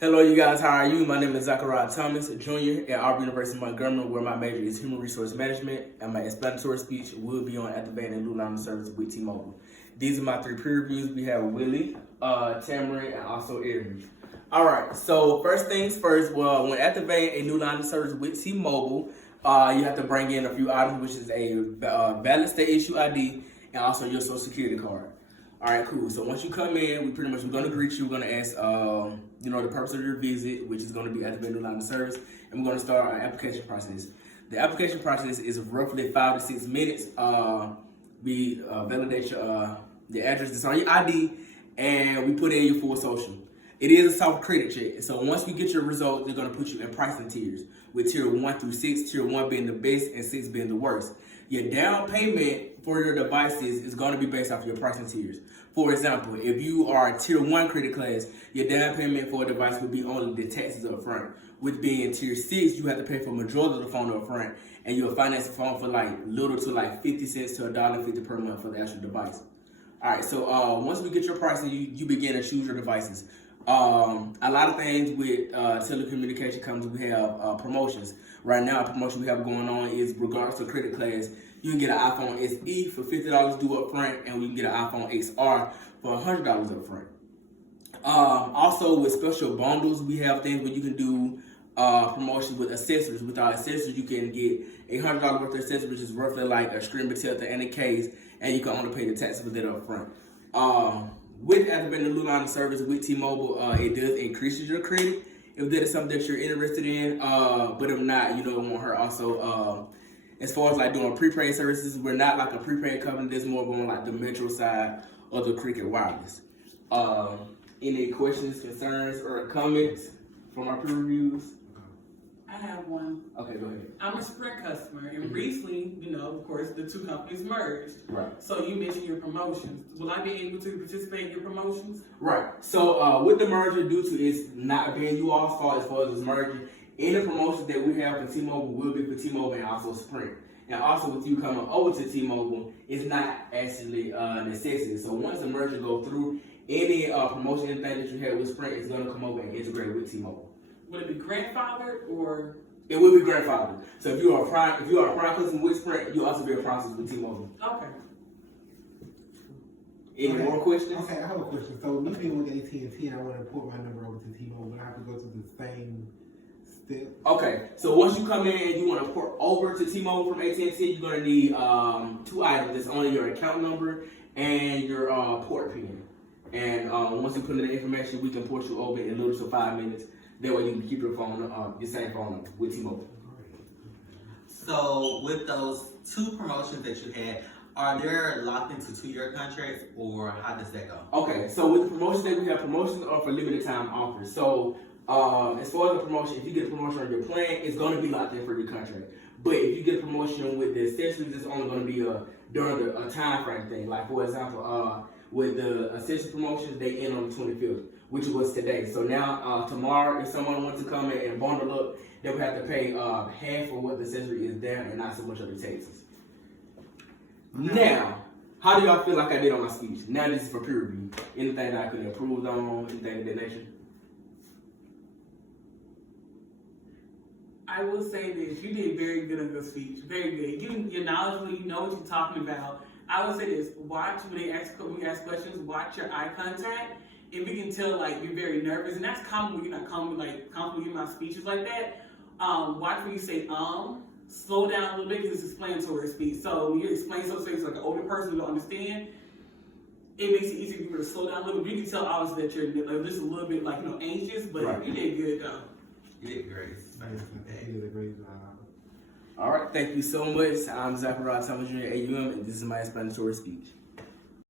Hello, you guys. How are you? My name is Zachariah Thomas, Jr. at Auburn University, Montgomery, where my major is Human Resource Management, and my explanatory speech will be on activating a new line of service with T-Mobile. These are my 3 peer reviews. We have Willie, Tamara, and also Erin. All right. So first things first. Well, when activating a new line of service with T-Mobile, you have to bring in a few items, which is a valid state issue ID and also your social security card. All right, cool. So once you come in, we're going to greet you. We're going to ask, the purpose of your visit, which is going to be activating a new line of service, and we're going to start our application process. The application process is roughly 5 to 6 minutes. We validate the address that's on your ID, and we put in your full social. It is a soft credit check. So once we get your results, they're going to put you in pricing tiers, with tier 1 through 6, tier 1 being the best and 6 being the worst. Your down payment for your devices is going to be based off your pricing tiers. For example, if you are a tier 1 credit class, your down payment for a device would be only the taxes up front. With being tier 6, you have to pay for majority of the phone up front, and you'll finance the phone for little to 50 cents to $1.50 per month for the actual device. All right, so once we get your pricing, you begin to choose your devices. A lot of things with telecommunication companies, we have promotions. Right now, a promotion we have going on is regardless of credit class, you can get an iPhone SE for $50 due up front, and we can get an iPhone XR for $100 up front. Also, with special bundles, we have things where you can do promotions with accessories. With our accessories, you can get $100 worth of accessories, which is roughly like a screen protector and a case, and you can only pay the taxes for that up front. With activating the new line of service with T-Mobile, it does increase your credit if that is something that you're interested in. But if not, it won't hurt. Also, as far as doing prepaid services, we're not like a prepaid company. There's more on the Metro side or the Cricket Wireless. Any questions, concerns, or comments from our peer reviews? I have one. Okay, go ahead. I'm a Sprint customer, and recently, of course, the 2 companies merged. Right. So you mentioned your promotions. Will I be able to participate in your promotions? Right. So with the merger, due to it's not being you all's fault as far as this merger, any promotions that we have for T-Mobile will be for T-Mobile and also Sprint. And also with you coming over to T-Mobile, it's not actually a necessity. So once the merger goes through, any promotion, anything that you have with Sprint is going to come over and integrate with T-Mobile. Would it be grandfathered or? It will be grandfathered. So if you are a prime customer with Sprint, you'll also be a prime customer with T-Mobile. Okay. Any more questions? Okay, I have a question. So me being with AT&T, and I want to port my number over to T-Mobile, and I have to go through the same step. Okay, so once you come in and you want to port over to T-Mobile from AT&T, you're going to need 2 items. That's only your account number and your port pin. And once you put in the information, we can port you over in little to 5 minutes. That way you can keep your phone, your same phone number with T-Mobile. So with those 2 promotions that you had, are they locked into 2-year contracts, or how does that go? Okay, so with the promotions that we have, promotions are for limited time offers. So as far as the promotion, if you get a promotion on your plan, it's going to be locked in for your contract. But if you get a promotion with the accessories, it's only going to be during a time frame thing. Like for example, with the accessory promotions, they end on the 25th, which was today. So now tomorrow, if someone wants to come in and bundle up, they would have to pay half of what the accessory is there and not so much of the taxes. Now, how do y'all feel like I did on my speech? Now this is for peer review. Anything that I could improve on, anything of that nature? I will say this: you did very good on your speech. Very good. You're knowledgeable. You know what you're talking about. I would say this: watch when you ask questions. Watch your eye contact. If we can tell you're very nervous, and that's common when you're not comfortable in my speeches like that. Watch when you say slow down a little bit because it's explanatory speech. So when you explain something to like an older person who don't understand, it makes it easier for you to slow down a little bit. You can tell obviously that you're just a little bit anxious, but right. You did good though. You did great. You did a great job. All right, thank you so much. I'm Zachariah Thomas, Jr. at AUM, and this is my explanatory speech.